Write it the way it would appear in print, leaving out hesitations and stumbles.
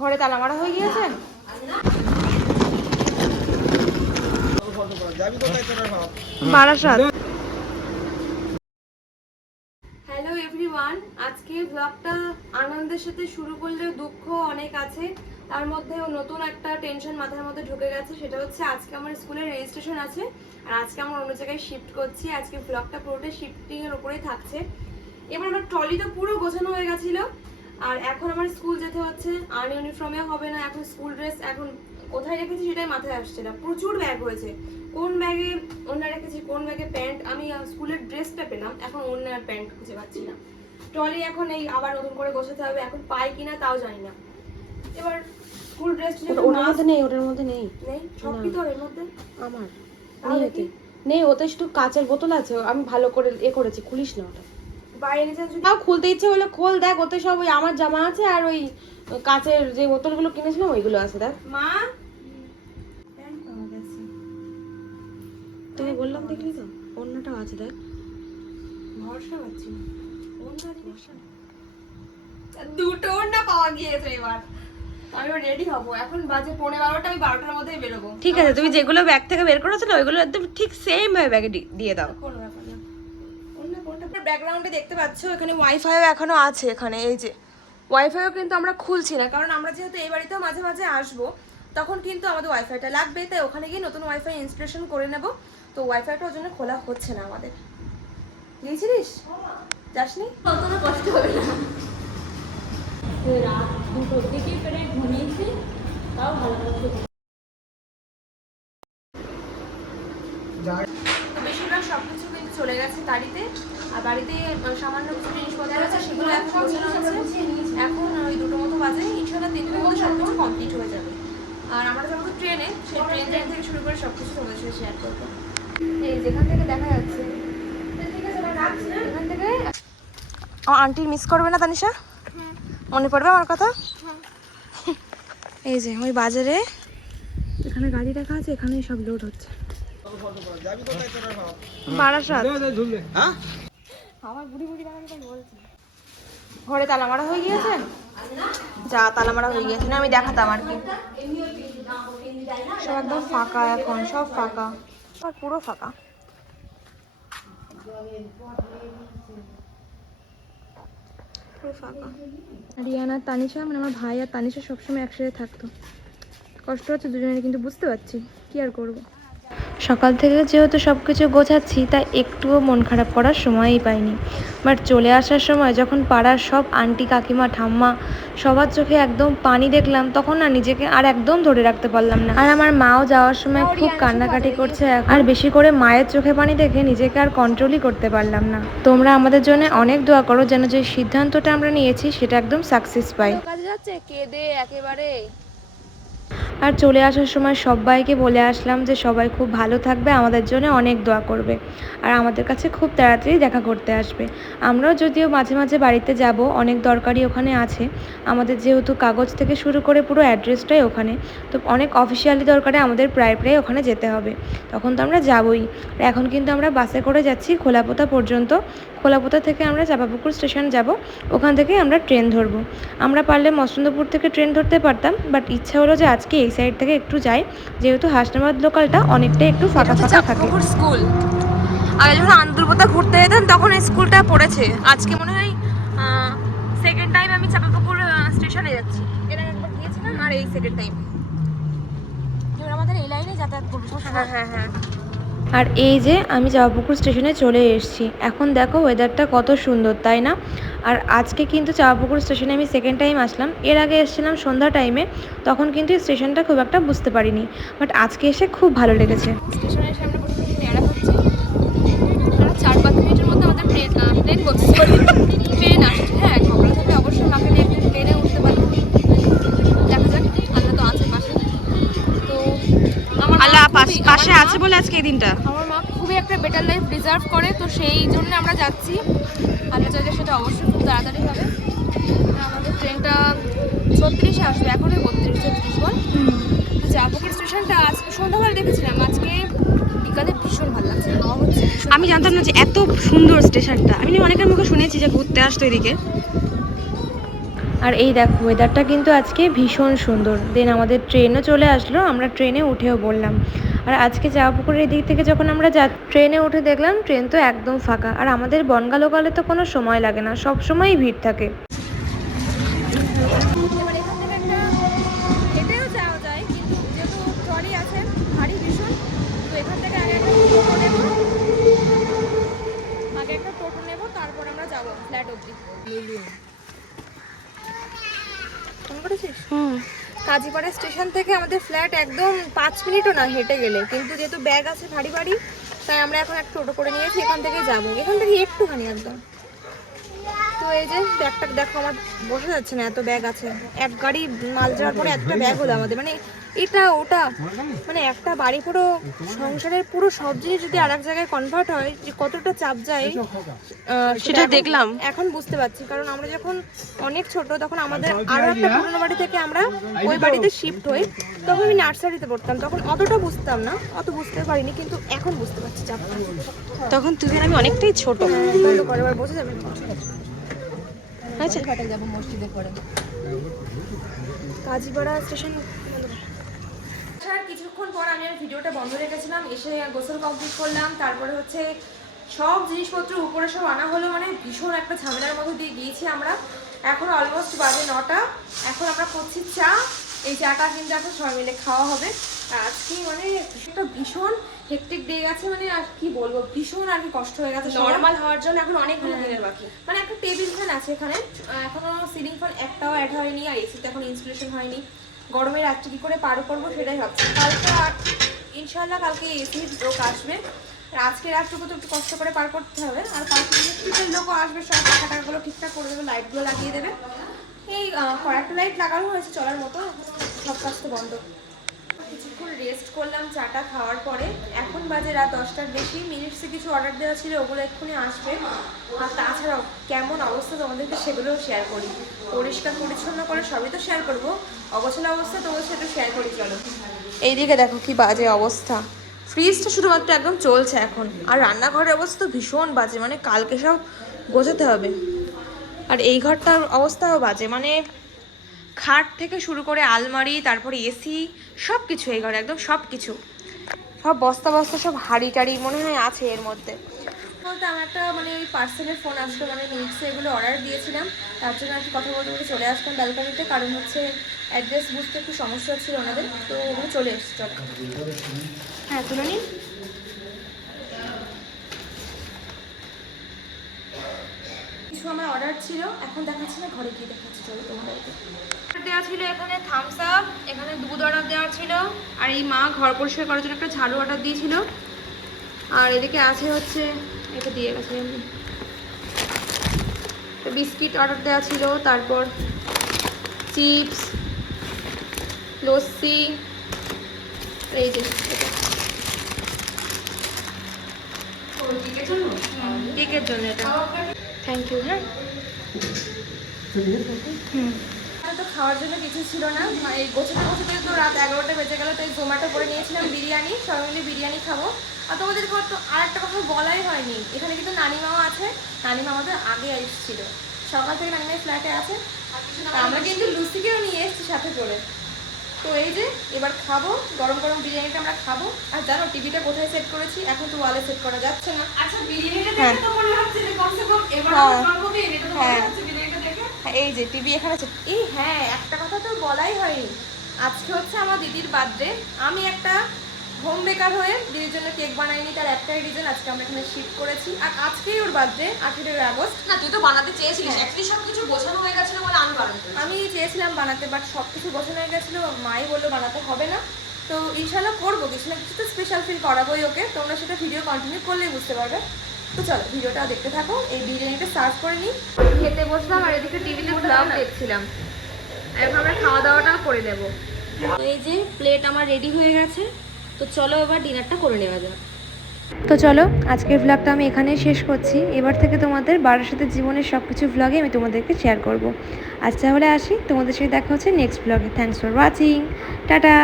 ঘরে তালা মারা হয়ে গিয়েছে। হ্যালো এভরিওয়ান, আজকে ব্লগটা আনন্দের সাথে শুরু করলেও দুঃখ অনেক আছে। তার মধ্যেও নতুন একটা টেনশন মাথার মধ্যে ঢুকে গেছে, সেটা হচ্ছে আজকে আমার স্কুলের রেজিস্ট্রেশন আছে আর আজকে আমরা অন্য জায়গায় শিফট করছি। আজকে ব্লগটা পুরোটা শিফটিং এর উপরেই থাকছে। এবার আমার ট্রলি তো পুরো গোছানো হয়ে গেছিল আর এখন আমার স্কুল যেতে হচ্ছে। আর ইউনিফর্মে হবে না, এখন স্কুল ড্রেস এখন কোথায় রেখেছি সেটাই মাথায় আসছে না। প্রচুর ব্যাগ হয়েছে, কোন ব্যাগে ওড়না রেখেছি, কোন ব্যাগে প্যান্ট। আমি স্কুলের ড্রেসটা পেলাম, এখন ওড়না আর প্যান্ট খুঁজে পাচ্ছি না। ট্রলি এখন এই আবার নতুন করে গোছাতে হবে, এখন পাই কিনা তাও জানি না। এবার স্কুল ড্রেস ওটার মধ্যে নেই, ওটার মধ্যে নেই, নেই সব কি তোর এর মধ্যে আমার নেই, ওতে নেই। ওতে শুধু কাঁচের বোতল আছে, আমি ভালো করে করেছি, খুলিস না ওটা। বাইরে নিচে তাও খুলতে ইচ্ছে হলে খোল, দেখ ওতে সব ওই আমার জামা আছে আর ওই কাঁচের যে বোতলগুলো কিনেছিলাম ওইগুলো আছে। দেখ মা, তুমি বললাম দেখলি তো, অন্যটাও আছে দেখ। ভরসা পাচ্ছি না, দুটো ওড়না পাওয়া গিয়েছে। এবার আমি রেডি হব, এখন বাজে 11:15, আমি 12টার মধ্যেই বেরোবো। ঠিক আছে, তুমি যেগুলো ব্যাগ থেকে বের করেছিলে ওইগুলো একদম ঠিক সেম ভাবে ব্যাগে দিয়ে দাও। কোনো ব্যাপার না। ওড়না কোনটা ব্যাকগ্রাউন্ডে দেখতে পাচ্ছ, এখানে ওয়াইফাইও এখনো আছে। এখানে এই যে ওয়াইফাইও কিন্তু আমরা খুলছি না, কারণ আমরা যেহেতু এই বাড়িতেও মাঝে মাঝে আসবো, তখন কিন্তু আমাদের ওয়াইফাইটা লাগবে। তাই ওখানে গিয়ে নতুন ওয়াইফাই ইনস্টলেশন করে নেব। তো ওয়াইফাইটা ওর জন্য খোলা হচ্ছে না আমাদের। গিয়েছিলিস? যাসনি? তত কষ্ট হবে না। রাত 2টোর দিকে প্রায় ঘুমিয়েছি, তাও ভালো লাগছে। বেশিরভাগ সবকিছু কিন্তু চলে গেছে গাড়িতে, আর বাড়িতে সামান্য কিছু জিনিসপত্র আছে, সেগুলো এখন গোছানো হচ্ছে। এখন ওই 2টো মতো বাজে, ইনশাল্লাহ 3টের মধ্যে সবকিছু কমপ্লিট হয়ে যাবে। আর আমরা যাবো তো ট্রেনে, সেই ট্রেন জার্নি থেকে শুরু করে সবকিছু তোমাদের সাথে শেয়ার করবো। এই যেখান থেকে দেখা যাচ্ছে, এখান থেকে আন্টির মিস করবে না তানিশা? মনে পড়বে আমার কথা? এই যে ওই বাজারে এখানে গাড়ি রাখা আছে, এখানেই সব লোড হচ্ছে। ঘরে তালা মারা হয়ে গিয়েছে, যা তালা মারা হয়ে গিয়েছে না, আমি দেখাতাম আর কি। সব একদম ফাঁকা, এখন সব ফাঁকা, সব পুরো ফাঁকা। রিয়ান আর তানিশা, মানে আমার ভাই আর তানিশা সবসময় একসাথে থাকতো। কষ্ট হচ্ছে দুজনের, কিন্তু বুঝতে পারছি কি আর করব। সকাল থেকে যেহেতু সব কিছু গোছাচ্ছি, তাই একটুও মন খারাপ করার সময়ই পাইনি। বাট চলে আসার সময় যখন পাড়ার সব আন্টি কাকিমা ঠাম্মা সবার চোখে একদম পানি দেখলাম, তখন না নিজেকে আর একদম ধরে রাখতে পারলাম না। আর আমার মাও যাওয়ার সময় খুব কান্নাকাটি করছে, আর বেশি করে মায়ের চোখে পানি দেখে নিজেকে আর কন্ট্রোলই করতে পারলাম না। তোমরা আমাদের জন্য অনেক দোয়া করো, যেন যে সিদ্ধান্তটা আমরা নিয়েছি সেটা একদম সাকসেস পাই। কাজে যাচ্ছে কেঁদে একেবারে। আর চলে আসার সময় সবাইকে বলে আসলাম যে সবাই খুব ভালো থাকবে, আমাদের জন্য অনেক দোয়া করবে, আর আমাদের কাছে খুব তাড়াতাড়ি দেখা করতে আসবে। আমরাও যদিও মাঝে মাঝে বাড়িতে যাব, অনেক দরকারি ওখানে আছে আমাদের, যেহেতু কাগজ থেকে শুরু করে পুরো অ্যাড্রেসটাই ওখানে, তো অনেক অফিসিয়ালি দরকারে আমাদের প্রায় ওখানে যেতে হবে, তখন তো আমরা যাবই। এখন কিন্তু আমরা বাসে করে যাচ্ছি খোলাপোতা পর্যন্ত। খোলাপোতা থেকে আমরা চাঁপাপুকুর স্টেশন যাব, ওখান থেকে আমরা ট্রেন ধরবো। আমরা পারলে মসন্দপুর থেকে ট্রেন ধরতে পারতাম, বাট ইচ্ছা হলো যে আজকে এই সাইড থেকে একটু যাই, যেহেতু হাসনাবাদ লোকালটা অনেকটাই একটু ফাঁকা ফাঁকা থাকে। স্কুল আগে যখন আন্দুলপোতা ঘুরতে যেতাম তখন এই স্কুলটা পড়েছে। আজকে মনে হয় সেকেন্ড টাইম আমি চাঁপাপুকুর স্টেশনে যাচ্ছি। এর আগে একবার গিয়েছিলাম, আর এই সেকেন্ড টাইম। আমাদের এই লাইনে যাতায়াত করবো। হ্যাঁ হ্যাঁ হ্যাঁ। আর এই যে আমি চাঁপাপুকুর স্টেশনে চলে এসেছি। এখন দেখো ওয়েদারটা কত সুন্দর, তাই না? আর আজকে কিন্তু চাঁপাপুকুর স্টেশনে আমি সেকেন্ড টাইম আসলাম। এর আগে এসেছিলাম সন্ধ্যা টাইমে, তখন কিন্তু স্টেশনটা খুব একটা বুঝতে পারিনি, বাট আজকে এসে খুব ভালো লেগেছে। স্টেশনে এসে আমরা বসে পেয়ারা হচ্ছে, 4-5 মিনিটের মধ্যে আমাদের ট্রেন বসছে, ট্রেন আসছে। হ্যাঁ, খবরা থেকে অবশ্যই মাকে নিয়ে একদিন ট্রেনে উঠতে পারবো। দেখা যাক, আল্লাহ তো আছে পাশে। তো আল্লাহ পাশে আছে বলে আজকে এই দিনটা আমার মা খুবই একটা বেটার লাইফ ডিজার্ভ করে, তো সেই জন্য আমরা যাচ্ছি। আল্লাহ চাইলে সেটা অবশ্যই খুব তাড়াতাড়ি হবে। আমাদের ট্রেনটা 36-এ আসবে, এখনই 32-33 বল। চাঁপাপুকুর স্টেশনটা আজকে সন্ধ্যাবেলা দেখেছিলাম, আজকে বিকালে ভীষণ ভালো লাগছে, হাওয়া হচ্ছে। আমি জানতাম না যে এত সুন্দর স্টেশনটা। আমি অনেকের মুখে শুনেছি যে ঘুরতে আসতো এদিকে। আর এই দেখো ওয়েদারটা কিন্তু আজকে ভীষণ সুন্দর। দেন আমাদের ট্রেনও চলে আসলো, আমরা ট্রেনে উঠেও বললাম। আর আজকে চাঁপাপুকুরের এদিক থেকে যখন আমরা ট্রেনে উঠে দেখলাম ট্রেন তো একদম ফাঁকা। আর আমাদের বনগা লোকালে তো কোনো সময় লাগে না, সব সময়ই ভিড় থাকে। এবার এখান থেকে একটা হেঁটেও যাওয়া যায়, কিন্তু যেহেতু ট্রলি আছে ভারী ভীষণ, তো এখান থেকে আগে একটা টোটো নেবো, তারপর আমরা যাবো ফ্ল্যাট অবধি। ফোন করেছিস? কাজীপাড়া স্টেশন থেকে আমাদের ফ্ল্যাট একদম 5 মিনিটও না হেঁটে গেলে, কিন্তু যেহেতু ব্যাগ আছে ভারী ভারী, তাই আমরা এখন একটা টোটো করে নিয়েছি, এখান থেকে যাবো। এখান থেকে একটুখানি একদম। তো এই যে ব্যাগটা দেখো, আমার বসে যাচ্ছে না, এত ব্যাগ আছে। এক গাড়ি মাল যাওয়ার পরে একটা ব্যাগ হলো আমাদের, মানে এটা ওটা, মানে একটা বাড়ি পুরো সংসারের পুরো সব জিনিস যদি আর এক জায়গায় কনভার্ট হয় যে কতটা চাপ যায়, সেটা দেখলাম এখন বুঝতে পারছি। কারণ আমরা যখন অনেক ছোট তখন আমাদের আরো একটা পুরোনো বাড়ি থেকে আমরা ওই বাড়িতে শিফট হই, তখন আমি নার্সারিতে পড়তাম, তখন অতটা বুঝতাম না, অত বুঝতে পারিনি, কিন্তু এখন বুঝতে পারছি চাপটা। তখন তুই আমি অনেকটাই ছোট। এবার বোঝা যাবে কাজীপাড়া স্টেশন। কিছুক্ষণ পর আমি আর ভিডিওটা বন্ধ রেখেছিলাম, এসে গোসল কমপ্লিট করলাম, তারপরে হচ্ছে সব জিনিসপত্র উপরে সব আনা হলো, মানে ভীষণ একটা ঝামেলার মধ্যে দিয়ে গিয়েছি আমরা। এখন অলমোস্ট বাজে 9টা। এখন আমরা করছি চা। এই চাটা কিন্তু এখন সবাই মিলে খাওয়া হবে। আর আজকে মানে একটা ভীষণ হেকটিক ডে গেছে, মানে আর কি বলবো, ভীষণ আর কি কষ্ট হয়ে গেছে নর্মাল হওয়ার জন্য। এখন অনেকগুলো দিনের বাকি, মানে একটা টেবিল ফ্যান আছে এখানে, এখনো সিলিং ফ্যান একটাও অ্যাড হয়নি, আর এসিতে এখন ইনস্টলেশন হয়নি। গরমের রাতটা কি করে পার করবো সেটাই ভাবছি। কালকে ইনশাল্লাহ কালকে এসির লোক আসবে, আর আজকে রাতটুকু তো একটু কষ্ট করে পার করতে হবে। আর কালকে ইলেকট্রিকের লোকও আসবে, সব টাকাগুলো ঠিকঠাক করে দেবে, লাইটগুলো লাগিয়ে দেবে। এই কয়েকটা লাইট লাগানো হয়েছে চলার মতো, সব কাজ তো বন্ধ। কিছুক্ষণ রেস্ট করলাম চাটা খাওয়ার পরে। এখন বাজে রাত 10টার বেশি। মিনিটসে কিছু অর্ডার দেওয়া ছিল, ওগুলো এক্ষুনি আসবে। আর তাছাড়াও কেমন অবস্থা তোমাদেরকে সেগুলোও শেয়ার করি। পরিষ্কার পরিচ্ছন্ন করে সবই তো শেয়ার করবো, অগোছালো অবস্থা তবুও সেটা শেয়ার করি চলো। এইদিকে দেখো কি বাজে অবস্থা, ফ্রিজটা শুধুমাত্র একদম চলছে এখন। আর রান্নাঘরের অবস্থা তো ভীষণ বাজে, মানে কালকে সব গোছাতে হবে। আর এই ঘরটার অবস্থাও বাজে, মানে খাট থেকে শুরু করে আলমারি, তারপরে এসি, সব কিছু এই ঘরে একদম সব কিছু, সব বস্তা বস্তা সব হাড়ি টাড়ি মনে হয় আছে এর মধ্যে। বলতে আমার একটা মানে ওই পার্সেলের ফোন আসলো, মানে মিক্সে এগুলো অর্ডার দিয়েছিলাম, তার জন্য আর কি কথা বলতে বলতে চলে আসলাম ব্যালকনিতে। কারণ হচ্ছে অ্যাড্রেস বুঝতে একটু সমস্যা হচ্ছিল ওনাদের, তো ওগুলো চলে এসছে। চলো হ্যাঁ তুলে নিন। কিছু আমার অর্ডার ছিল, এখন দেখাচ্ছি না, ঘরে গিয়ে দেখাচ্ছি চলো তোমাদেরকে। দেওয়া ছিল এখানে থামস আপ, এখানে দুধ অর্ডার দেওয়া ছিল, আর এই মা ঘর পরিষ্কার করার জন্য একটা ঝাড়ু অর্ডার দিয়েছিল। আর এদিকে আছে হচ্ছে এটা দিয়ে গেছে এমনি বিস্কিট অর্ডার দেওয়া ছিল, তারপর চিপস, লস্যি, এই যে কেকের জন্য এটা। Thank you. হ্যাঁ তো খাওয়ার জন্য কিছু ছিল না, এই গোছাতে গোছাতে তো রাত 11টা বেজে গেল, তো এই জোম্যাটো করে নিয়েছিলাম বিরিয়ানি, সবাই মিলে বিরিয়ানি খাবো। আর তোমাদের ঘর তো আর একটা কথা বলাই হয়নি, এখানে কিন্তু নানিমাও আছে। নানিমা আমাদের আগে এসেছিল, সকাল থেকে নানিমার ফ্ল্যাটে আছে। আমরা কিন্তু লুচিকেও নিয়ে এসেছি সাথে করে। তো এই যে এবার খাবো, গরম গরম বিরিয়ানিটা আমরা খাবো। আর জানো টিভিটা কোথায় সেট করেছি? এখন তো ওয়ালে সেট করা যাচ্ছে না। আচ্ছা বিরিয়ানিটা দেখে তো মনে হচ্ছে যে কমসে কম এবার গল্প হবে, এটা তো মনে হচ্ছে বিরিয়ানিটা দেখে। এই যে টিভি এখানে আছে। এই হ্যাঁ একটা কথা তো বলাই হয়নি, আজকে হচ্ছে আমার দিদির বার্থডে। আমি একটা হোম বেকার হয়ে দিদির জন্য কেক বানাইনি, তার একটাই রিজন, আজকে আমরা এখানে শিফট করেছি। আর আজকেই ওর বার্থডে, 18 আগস্ট। না তুই তো বানাতে চেয়েছিলিস, অ্যাকচুয়ালি সবকিছু গোছানো হয়ে গেছিল বলে আমি বানাতে, আমি চেয়েছিলাম বানাতে, বাট সবকিছু গোছানো হয়ে গেছিল, মাই বললো বানাতে হবে না। তো ইনশাল্লাহ করবো, কিছু না কিছু তো স্পেশাল ফিল করাবোই ওকে, তোমরা সেটা ভিডিও কন্টিনিউ করলেই বুঝতে পারবে। তো চলো ভিডিওটা দেখতে থাকো। এই বিরিয়ানিটা সার্ভ করে নিই, খেতে বসলাম, আর এদিকে টিভিতে ব্লগ দেখছিলাম। এখন আমরা খাওয়া দাওয়াটাও করে দেবো। তো এই যে প্লেট আমার রেডি হয়ে গেছে, তো চলো এবার ডিনারটা করে নেওয়া যাক। তো চলো আজকের ভ্লগটা আমি এখানেই শেষ করছি। এবার থেকে তোমাদের বারাসাতের জীবনের সব কিছু ভ্লগে আমি তোমাদেরকে শেয়ার করব। আজ তাহলে আসি, তোমাদের সাথে দেখা হচ্ছে নেক্সট ভ্লগে। Thanks for watching, tata.